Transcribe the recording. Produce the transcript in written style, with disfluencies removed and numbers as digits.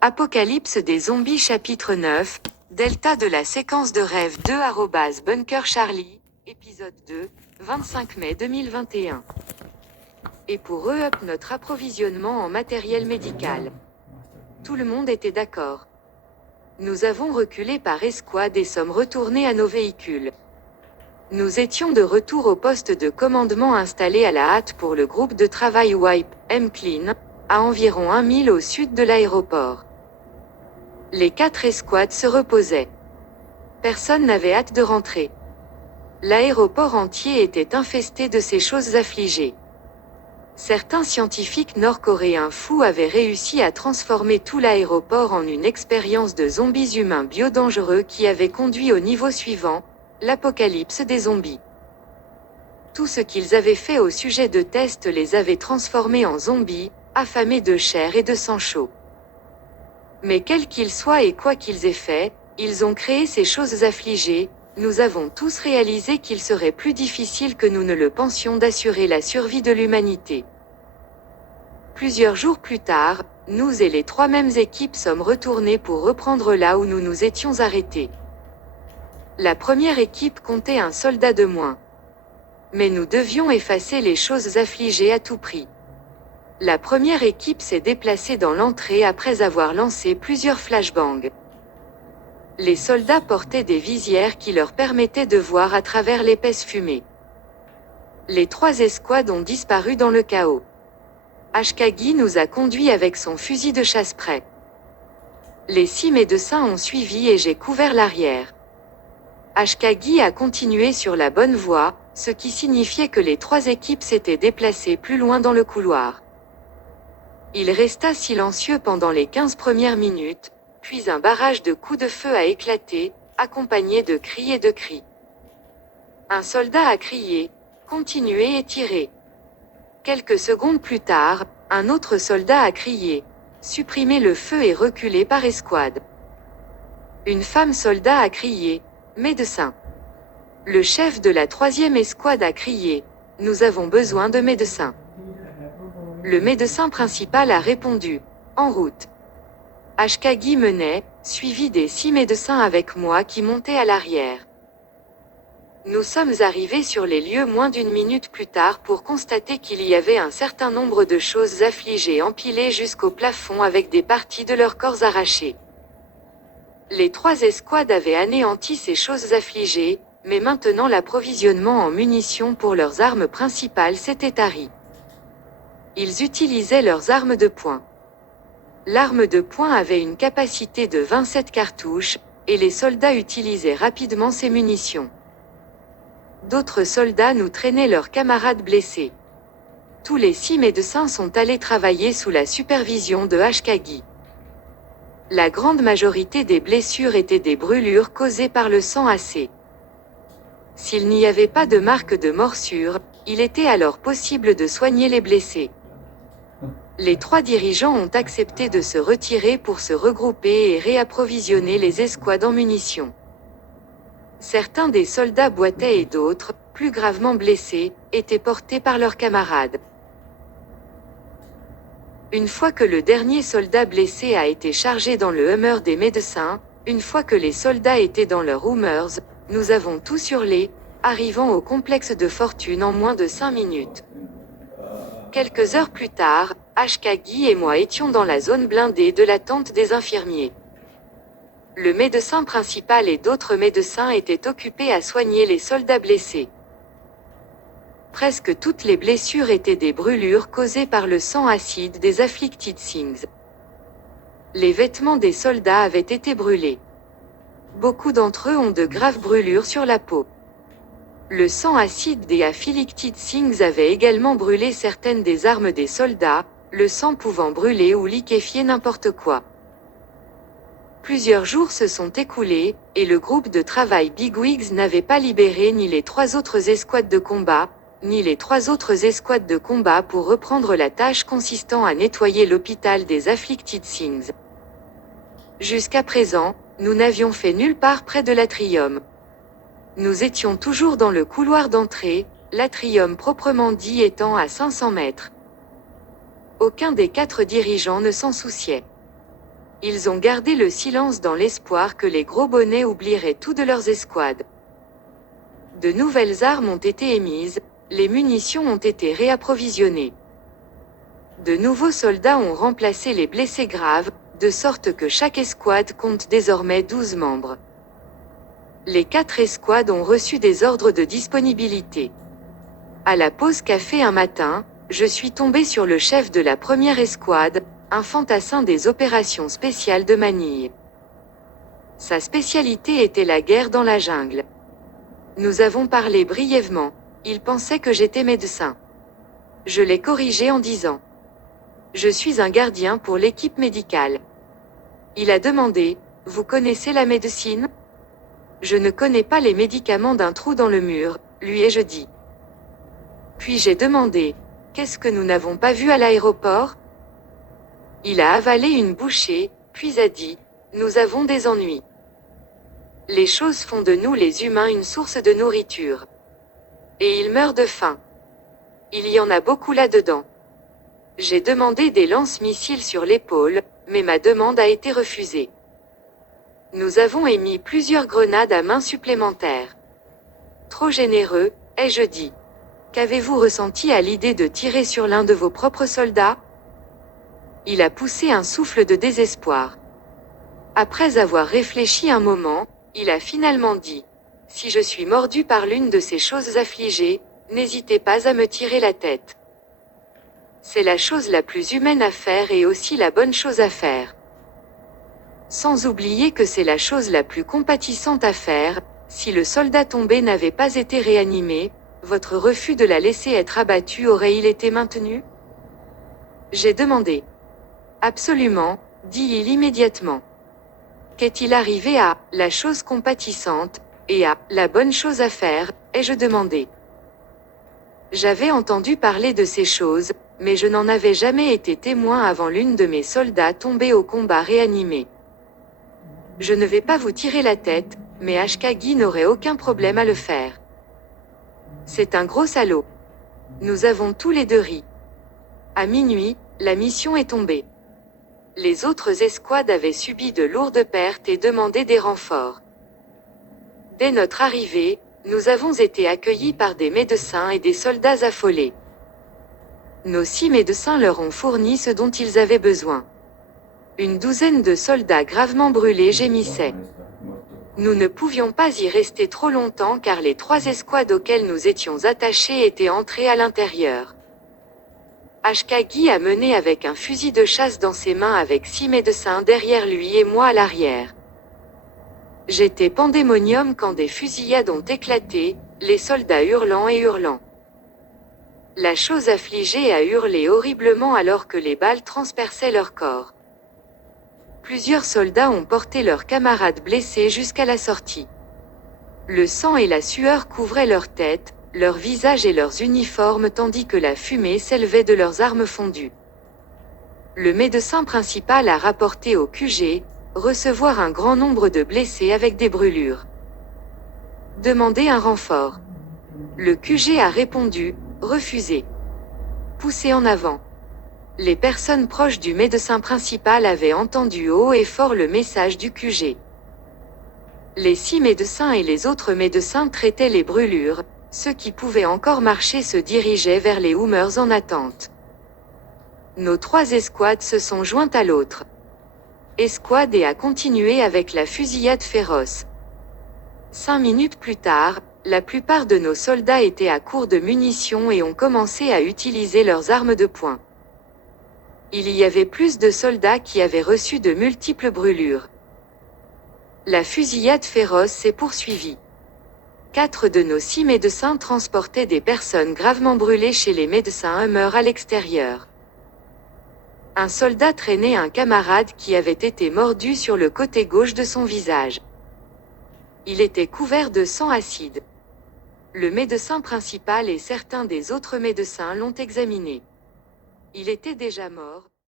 Apocalypse des zombies chapitre 9, Delta de la séquence de rêve 2 @Bunker Charlie, épisode 2, 25 mai 2021. Et pour eux up notre approvisionnement en matériel médical. Tout le monde était d'accord. Nous avons reculé par escouade et sommes retournés à nos véhicules. Nous étions de retour au poste de commandement installé à la hâte pour le groupe de travail Wipe, M-Clean, à environ 1 mile au sud de l'aéroport. Les 4 escouades se reposaient. Personne n'avait hâte de rentrer. L'aéroport entier était infesté de ces choses affligées. Certains scientifiques nord-coréens fous avaient réussi à transformer tout l'aéroport en une expérience de zombies humains biodangereux qui avait conduit au niveau suivant, l'apocalypse des zombies. Tout ce qu'ils avaient fait au sujet de tests les avait transformés en zombies, affamés de chair et de sang chaud. Mais quels qu'ils soient et quoi qu'ils aient fait, ils ont créé ces choses affligées. Nous avons tous réalisé qu'il serait plus difficile que nous ne le pensions d'assurer la survie de l'humanité. Plusieurs jours plus tard, nous et les 3 mêmes équipes sommes retournés pour reprendre là où nous nous étions arrêtés. La première équipe comptait un soldat de moins. Mais nous devions effacer les choses affligées à tout prix. La première équipe s'est déplacée dans l'entrée après avoir lancé plusieurs flashbangs. Les soldats portaient des visières qui leur permettaient de voir à travers l'épaisse fumée. Les 3 escouades ont disparu dans le chaos. Ashkagi nous a conduits avec son fusil de chasse prêt. Les 6 médecins ont suivi et j'ai couvert l'arrière. Ashkagi a continué sur la bonne voie, ce qui signifiait que les 3 équipes s'étaient déplacées plus loin dans le couloir. Il resta silencieux pendant les 15 premières minutes, puis un barrage de coups de feu a éclaté, accompagné de cris et de cris. Un soldat a crié « Continuez et tirez ». Quelques secondes plus tard, un autre soldat a crié « Supprimez le feu et reculez par escouade ». Une femme soldat a crié « Médecin ». Le chef de la 3e escouade a crié « Nous avons besoin de médecins ». Le médecin principal a répondu « En route ». Ashkagi menait, suivi des 6 médecins avec moi qui montaient à l'arrière. Nous sommes arrivés sur les lieux moins d'1 minute plus tard pour constater qu'il y avait un certain nombre de choses affligées empilées jusqu'au plafond avec des parties de leurs corps arrachées. Les 3 escouades avaient anéanti ces choses affligées, mais maintenant l'approvisionnement en munitions pour leurs armes principales s'était tari. Ils utilisaient leurs armes de poing. L'arme de poing avait une capacité de 27 cartouches, et les soldats utilisaient rapidement ces munitions. D'autres soldats nous traînaient leurs camarades blessés. Tous les 6 médecins sont allés travailler sous la supervision de Ashkagi. La grande majorité des blessures étaient des brûlures causées par le sang AC. S'il n'y avait pas de marque de morsure, il était alors possible de soigner les blessés. Les 3 dirigeants ont accepté de se retirer pour se regrouper et réapprovisionner les escouades en munitions. Certains des soldats boitaient et d'autres, plus gravement blessés, étaient portés par leurs camarades. Une fois que le dernier soldat blessé a été chargé dans le Hummer des médecins, une fois que les soldats étaient dans leurs Hummers, nous avons tous hurlé, arrivant au complexe de fortune en moins de 5 minutes. Quelques heures plus tard, Ashkagi et moi étions dans la zone blindée de la tente des infirmiers. Le médecin principal et d'autres médecins étaient occupés à soigner les soldats blessés. Presque toutes les blessures étaient des brûlures causées par le sang acide des Afflicted Things. Les vêtements des soldats avaient été brûlés. Beaucoup d'entre eux ont de graves brûlures sur la peau. Le sang acide des Afflicted Things avait également brûlé certaines des armes des soldats, le sang pouvant brûler ou liquéfier n'importe quoi. Plusieurs jours se sont écoulés, et le groupe de travail Bigwigs n'avait pas libéré ni les 3 autres escouades de combat, ni les 3 autres escouades de combat pour reprendre la tâche consistant à nettoyer l'hôpital des Afflicted Things. Jusqu'à présent, nous n'avions fait nulle part près de l'atrium. Nous étions toujours dans le couloir d'entrée, l'atrium proprement dit étant à 500 mètres. Aucun des 4 dirigeants ne s'en souciait. Ils ont gardé le silence dans l'espoir que les gros bonnets oublieraient tout de leurs escouades. De nouvelles armes ont été émises, les munitions ont été réapprovisionnées. De nouveaux soldats ont remplacé les blessés graves, de sorte que chaque escouade compte désormais 12 membres. Les 4 escouades ont reçu des ordres de disponibilité. À la pause café un matin, je suis tombé sur le chef de la première escouade, un fantassin des opérations spéciales de Manille. Sa spécialité était la guerre dans la jungle. Nous avons parlé brièvement, il pensait que j'étais médecin. Je l'ai corrigé en disant: je suis un gardien pour l'équipe médicale. Il a demandé: vous connaissez la médecine? Je ne connais pas les médicaments d'un trou dans le mur, lui ai-je dit. Puis j'ai demandé: qu'est-ce que nous n'avons pas vu à l'aéroport? Il a avalé une bouchée, puis a dit: nous avons des ennuis. Les choses font de nous les humains une source de nourriture. Et il meurt de faim. Il y en a beaucoup là-dedans. J'ai demandé des lance-missiles sur l'épaule, mais ma demande a été refusée. Nous avons émis plusieurs grenades à main supplémentaires. Trop généreux, ai-je dit. Qu'avez-vous ressenti à l'idée de tirer sur l'un de vos propres soldats? Il a poussé un souffle de désespoir. Après avoir réfléchi un moment, il a finalement dit: si je suis mordu par l'une de ces choses affligées, n'hésitez pas à me tirer la tête. C'est la chose la plus humaine à faire et aussi la bonne chose à faire. Sans oublier que c'est la chose la plus compatissante à faire, si le soldat tombé n'avait pas été réanimé, votre refus de la laisser être abattue aurait-il été maintenu? J'ai demandé. Absolument, dit-il immédiatement. Qu'est-il arrivé à la chose compatissante et à la bonne chose à faire, ai-je demandé. J'avais entendu parler de ces choses, mais je n'en avais jamais été témoin avant l'une de mes soldats tombés au combat réanimé. Je ne vais pas vous tirer la tête, mais Ashkagi n'aurait aucun problème à le faire. C'est un gros salaud. Nous avons tous les deux ri. À minuit, la mission est tombée. Les autres escouades avaient subi de lourdes pertes et demandé des renforts. Dès notre arrivée, nous avons été accueillis par des médecins et des soldats affolés. Nos 6 médecins leur ont fourni ce dont ils avaient besoin. Une douzaine de soldats gravement brûlés gémissaient. Nous ne pouvions pas y rester trop longtemps car les 3 escouades auxquelles nous étions attachés étaient entrées à l'intérieur. Ashkagi a mené avec un fusil de chasse dans ses mains avec 6 médecins derrière lui et moi à l'arrière. J'étais pandémonium quand des fusillades ont éclaté, les soldats hurlant et hurlant. La chose affligée a hurlé horriblement alors que les balles transperçaient leur corps. Plusieurs soldats ont porté leurs camarades blessés jusqu'à la sortie. Le sang et la sueur couvraient leurs têtes, leurs visages et leurs uniformes tandis que la fumée s'élevait de leurs armes fondues. Le médecin principal a rapporté au QG, recevoir un grand nombre de blessés avec des brûlures. Demander un renfort. Le QG a répondu, refusé. Poussé en avant. Les personnes proches du médecin principal avaient entendu haut et fort le message du QG. Les 6 médecins et les autres médecins traitaient les brûlures, ceux qui pouvaient encore marcher se dirigeaient vers les Hummers en attente. Nos 3 escouades se sont jointes à l'autre. Escouade et a continué avec la fusillade féroce. 5 minutes plus tard, la plupart de nos soldats étaient à court de munitions et ont commencé à utiliser leurs armes de poing. Il y avait plus de soldats qui avaient reçu de multiples brûlures. La fusillade féroce s'est poursuivie. 4 de nos 6 médecins transportaient des personnes gravement brûlées chez les médecins Hummer à l'extérieur. Un soldat traînait un camarade qui avait été mordu sur le côté gauche de son visage. Il était couvert de sang acide. Le médecin principal et certains des autres médecins l'ont examiné. Il était déjà mort.